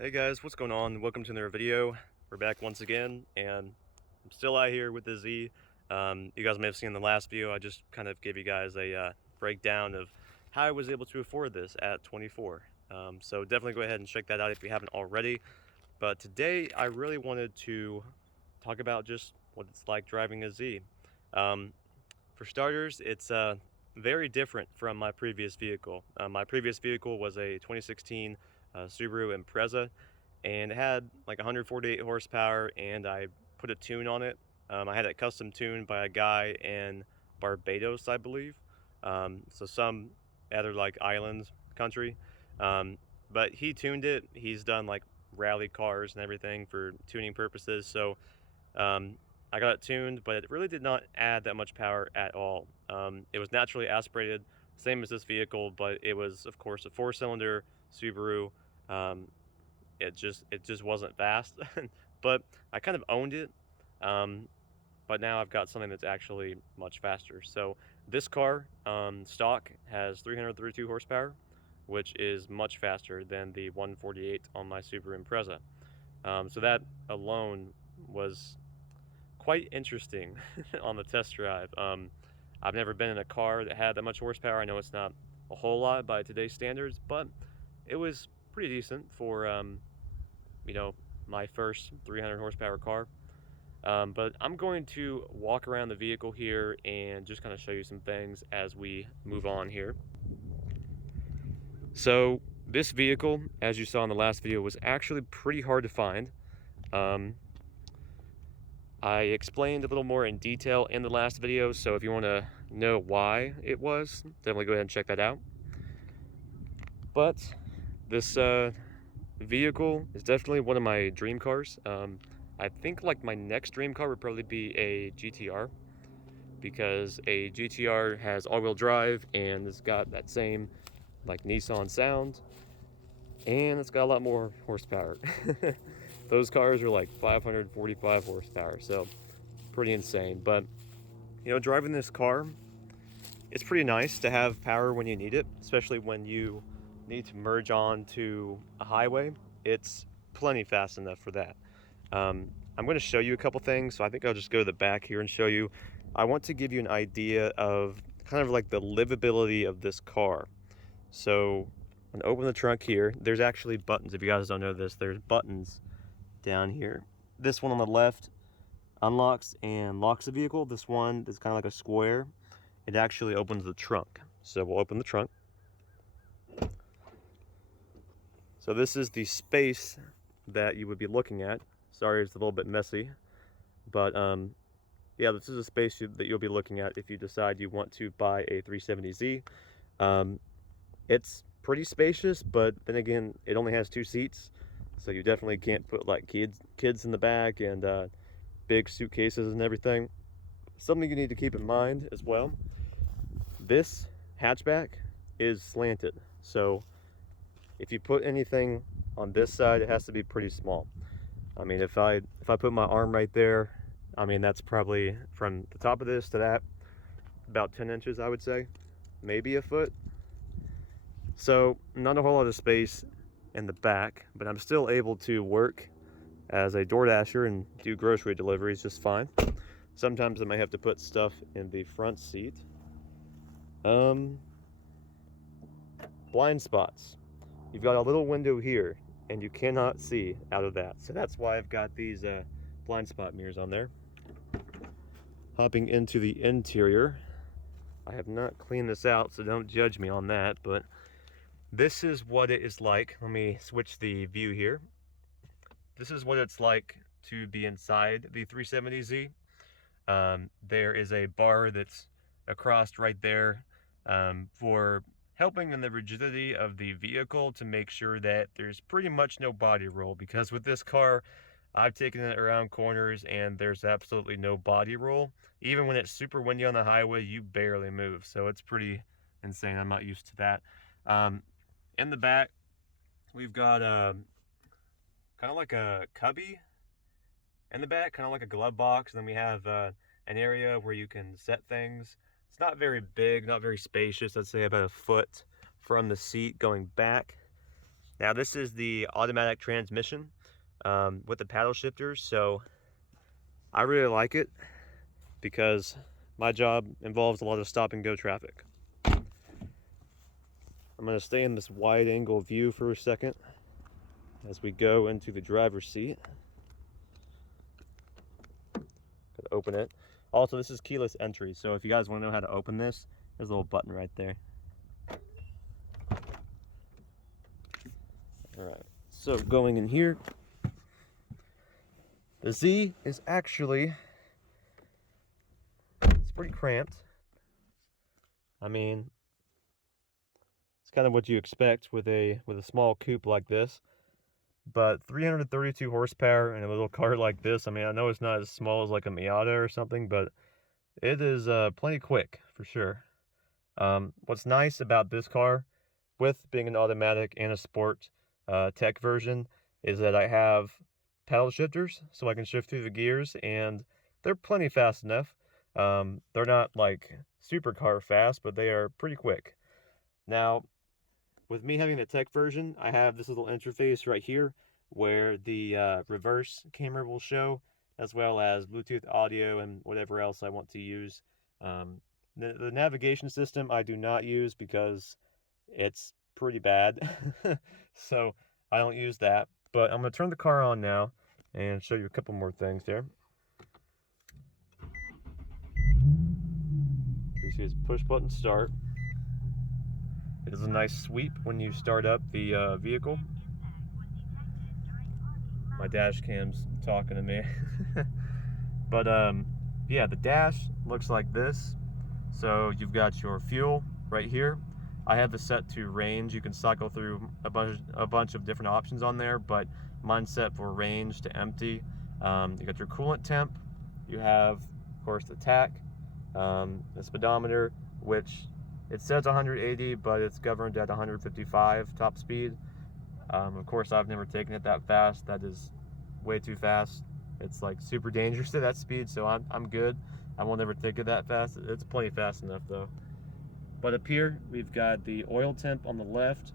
Hey guys, what's going on? Welcome to another video. We're back once again, and I'm still out here with the Z. You guys may have seen in the last video, I just kind of gave you guys a breakdown of how I was able to afford this at 24. So definitely go ahead and check that out if you haven't already. But today, I really wanted to talk about just what it's like driving a Z. For starters, it's very different from my previous vehicle. My previous vehicle was a 2016 Subaru Impreza, and it had like 148 horsepower, and I put a tune on it. I had it custom tuned by a guy in Barbados, I believe. So some other like island country. Um, but he tuned it. He's done like rally cars and everything for tuning purposes. So I got it tuned, but it really did not add that much power at all. It was naturally aspirated, same as this vehicle, but it was, of course, a four-cylinder Subaru. Um, it just wasn't fast, but I kind of owned it. Um, but now I've got something that's actually much faster. So this car, stock, has 332 horsepower, which is much faster than the 148 on my Subaru Impreza. So that alone was quite interesting on the test drive. I've never been in a car that had that much horsepower. I know it's not a whole lot by today's standards, but it was pretty decent for you know, my first 300 horsepower car. But I'm going to walk around the vehicle here and just kind of show you some things as we move on here. So this vehicle, as you saw in the last video, was actually pretty hard to find. I explained a little more in detail in the last video, so if you want to know why it was, definitely go ahead and check that out. But this vehicle is definitely one of my dream cars. I think like my next dream car would probably be a GTR, because a GTR has all-wheel drive and it's got that same like Nissan sound, and it's got a lot more horsepower. Those cars are like 545 horsepower, so pretty insane. But you know, driving this car, it's pretty nice to have power when you need it, especially when you need to merge on to a highway. It's plenty fast enough for that. I'm going to show you a couple things, so I think I'll just go to the back here and show you. I want to give you an idea of kind of like the livability of this car. So I'm going to open the trunk here. There's actually buttons. If you guys don't know this, there's buttons down here. This one on the left unlocks and locks the vehicle. This one is kind of like a square. It actually opens the trunk. So we'll open the trunk. So this is the space that you would be looking at. Sorry, it's a little bit messy, but yeah, this is a space that you'll be looking at if you decide you want to buy a 370Z. It's pretty spacious, but then again, it only has 2 seats, so you definitely can't put like kids in the back and big suitcases and everything. Something you need to keep in mind as well, this hatchback is slanted, so if you put anything on this side, it has to be pretty small. I mean, if I put my arm right there, I mean, that's probably from the top of this to that, about 10 inches, I would say, maybe a foot. So not a whole lot of space in the back, but I'm still able to work as a DoorDasher and do grocery deliveries just fine. Sometimes I may have to put stuff in the front seat. Blind spots. You've got a little window here, and you cannot see out of that. So that's why I've got these blind spot mirrors on there. Hopping into the interior. I have not cleaned this out, so don't judge me on that, but this is what it is like. Let me switch the view here. This is what it's like to be inside the 370Z. There is a bar that's across right there for helping in the rigidity of the vehicle to make sure that there's pretty much no body roll, because with this car, I've taken it around corners and there's absolutely no body roll. Even when it's super windy on the highway, you barely move. So it's pretty insane. I'm not used to that. In the back, we've got kind of like a cubby in the back, kind of like a glove box. And then we have an area where you can set things. It's not very big, not very spacious. I'd say about a foot from the seat going back. Now this is the automatic transmission with the paddle shifters, so I really like it because my job involves a lot of stop and go traffic. I'm going to stay in this wide angle view for a second as we go into the driver's seat. Could open it. Also, this is keyless entry, so if you guys want to know how to open this, there's a little button right there. Alright, so going in here, the Z is actually, it's pretty cramped. I mean, it's kind of what you expect with a small coupe like this. But 332 horsepower in a little car like this, I mean, I know it's not as small as like a Miata or something, but it is plenty quick for sure. What's nice about this car, with being an automatic and a sport tech version, is that I have paddle shifters, so I can shift through the gears, and they're plenty fast enough. They're not like supercar fast, but they are pretty quick. Now, with me having the tech version, I have this little interface right here where the reverse camera will show, as well as Bluetooth audio and whatever else I want to use. The navigation system I do not use because it's pretty bad, so I don't use that. But I'm going to turn the car on now and show you a couple more things here. You see it's push button start. It is a nice sweep when you start up the vehicle. My dash cam's talking to me. But yeah, the dash looks like this. So you've got your fuel right here. I have this set to range. You can cycle through a bunch of different options on there, but mine's set for range to empty. You got your coolant temp. You have, of course, the tach, the speedometer, which it says 180, but it's governed at 155 top speed. Of course, I've never taken it that fast. That is way too fast. It's like super dangerous at that speed, so I'm good. I won't ever take it that fast. It's plenty fast enough though. But up here, we've got the oil temp on the left.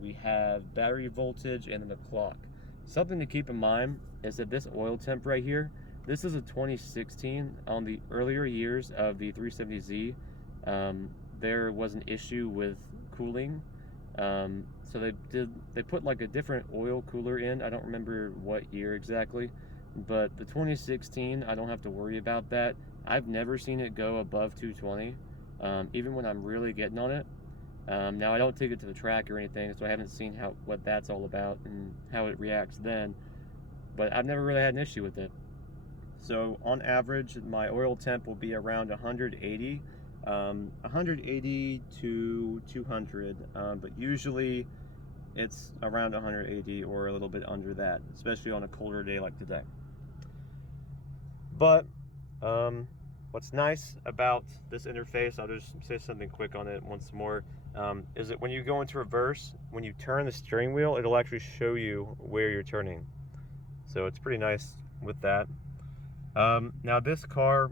We have battery voltage and then the clock. Something to keep in mind is that this oil temp right here, this is a 2016. On the earlier years of the 370Z, there was an issue with cooling. So they put like a different oil cooler in. I don't remember what year exactly, but the 2016, I don't have to worry about that. I've never seen it go above 220, even when I'm really getting on it. Now I don't take it to the track or anything, so I haven't seen what that's all about and how it reacts then, but I've never really had an issue with it. So on average, my oil temp will be around 180. 180 to 200, but usually it's around 180 or a little bit under that, especially on a colder day like today. But what's nice about this interface, I'll just say something quick on it once more, is that when you go into reverse, when you turn the steering wheel, it'll actually show you where you're turning. So it's pretty nice with that. Now this car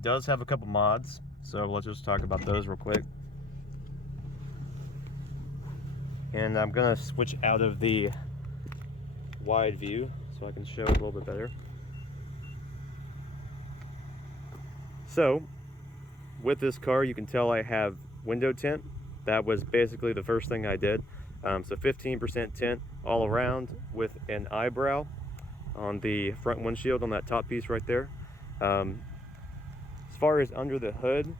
does have a couple mods, so let's just talk about those real quick. And I'm gonna switch out of the wide view so I can show it a little bit better. So with this car, you can tell I have window tint. That was basically the first thing I did. So 15% tint all around with an eyebrow on the front windshield on that top piece right there. As far as under the hood,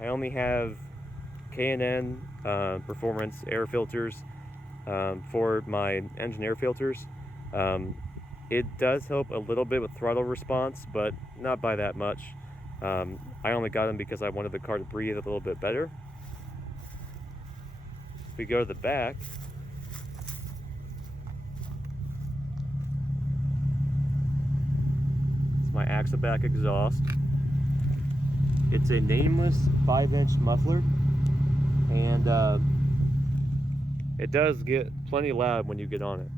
I only have K&N performance air filters for my engine air filters. It does help a little bit with throttle response, but not by that much. I only got them because I wanted the car to breathe a little bit better. If we go to the back, it's my Axleback exhaust. It's a nameless 5-inch muffler, and it does get plenty loud when you get on it,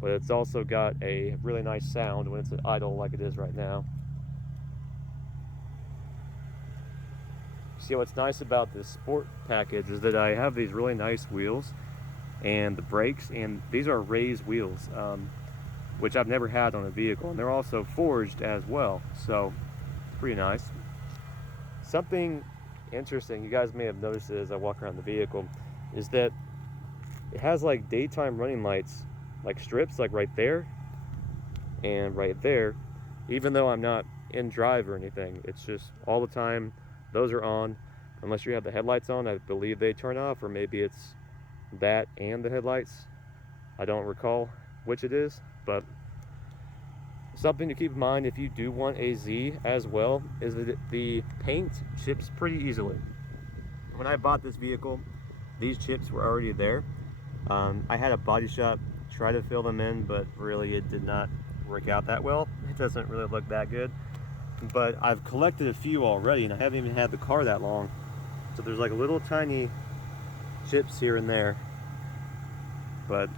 but it's also got a really nice sound when it's idle like it is right now. See, what's nice about this sport package is that I have these really nice wheels. and the brakes, and these are raised wheels, which I've never had on a vehicle, and they're also forged as well, so pretty nice. Something interesting you guys may have noticed as I walk around the vehicle is that it has like daytime running lights, like strips, like right there and right there, even though I'm not in drive or anything. It's just all the time those are on, unless you have the headlights on. I believe they turn off, or maybe it's that and the headlights. I don't recall which it is, but something to keep in mind if you do want a Z as well is that the paint chips pretty easily. When I bought this vehicle, these chips were already there. I had a body shop try to fill them in, but really it did not work out that well. It doesn't really look that good. But I've collected a few already, and I haven't even had the car that long. So there's like little tiny chips here and there. But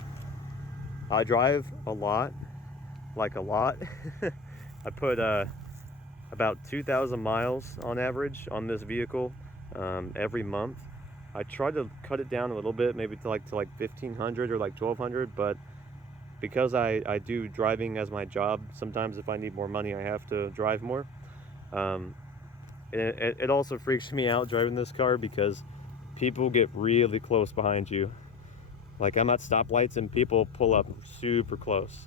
I drive a lot, like a lot. I put about 2,000 miles on average on this vehicle every month. I tried to cut it down a little bit, maybe to like 1,500 or like 1,200, but because I do driving as my job, sometimes if I need more money, I have to drive more. It also freaks me out driving this car because people get really close behind you. Like, I'm at stoplights and people pull up super close.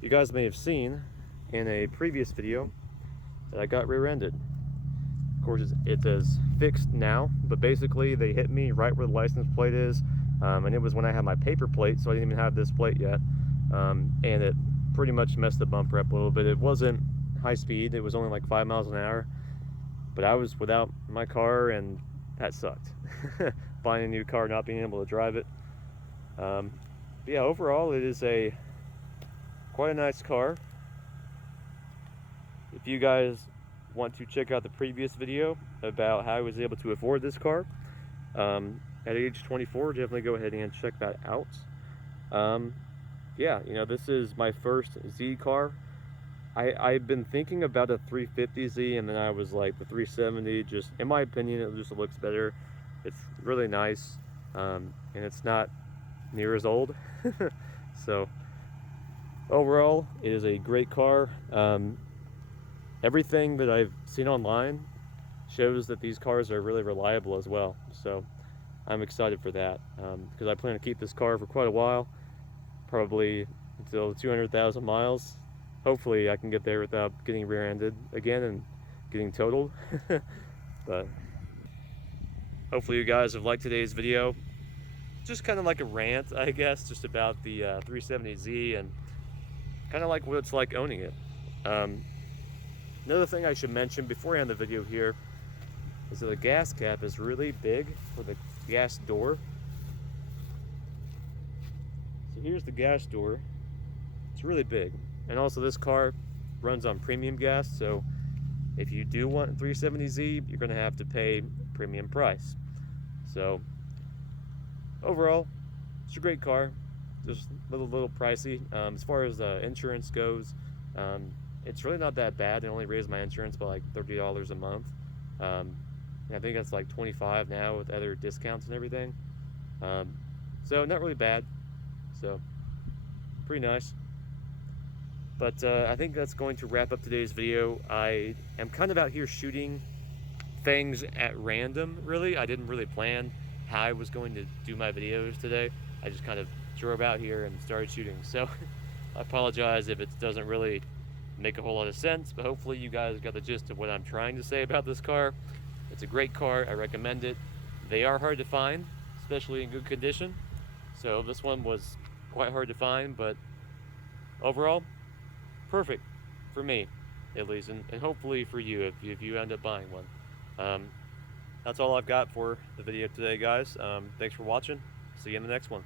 You guys may have seen in a previous video that I got rear-ended. Of course, it is fixed now, but basically they hit me right where the license plate is, and it was when I had my paper plate, so I didn't even have this plate yet, and it pretty much messed the bumper up a little bit. It wasn't high speed, it was only like 5 miles an hour, but I was without my car, and that sucked. Buying a new car, not being able to drive it. But yeah, overall it is quite a nice car. If you guys want to check out the previous video about how I was able to afford this car at age 24, definitely go ahead and check that out. Yeah, you know, this is my first Z car. I've been thinking about a 350Z, and then I was like, the 370, just in my opinion, it just looks better. It's really nice, and it's not near as old. So overall, it is a great car. Everything that I've seen online shows that these cars are really reliable as well, so I'm excited for that, because I plan to keep this car for quite a while, probably until 200,000 miles. Hopefully I can get there without getting rear-ended again and getting totaled. But hopefully you guys have liked today's video. Just kind of like a rant, I guess, just about the 370Z and kind of like what it's like owning it. Another thing I should mention before I end the video here is that the gas cap is really big for the gas door. So here's the gas door. It's really big. And also this car runs on premium gas, so if you do want a 370Z, you're going to have to pay premium price. So overall, it's a great car, just a little pricey. As far as insurance goes, it's really not that bad. They only raised my insurance by like $30 a month. And I think that's like $25 now with other discounts and everything. So not really bad. So pretty nice. But I think that's going to wrap up today's video. I am kind of out here shooting things at random, really. I didn't really plan how I was going to do my videos today. I just kind of drove out here and started shooting. So I apologize if it doesn't really make a whole lot of sense, but hopefully you guys got the gist of what I'm trying to say about this car. It's a great car. I recommend it. They are hard to find, especially in good condition. So this one was quite hard to find, but overall, perfect for me, at least, and hopefully for you if you end up buying one. That's all I've got for the video today, guys. Thanks for watching. See you in the next one.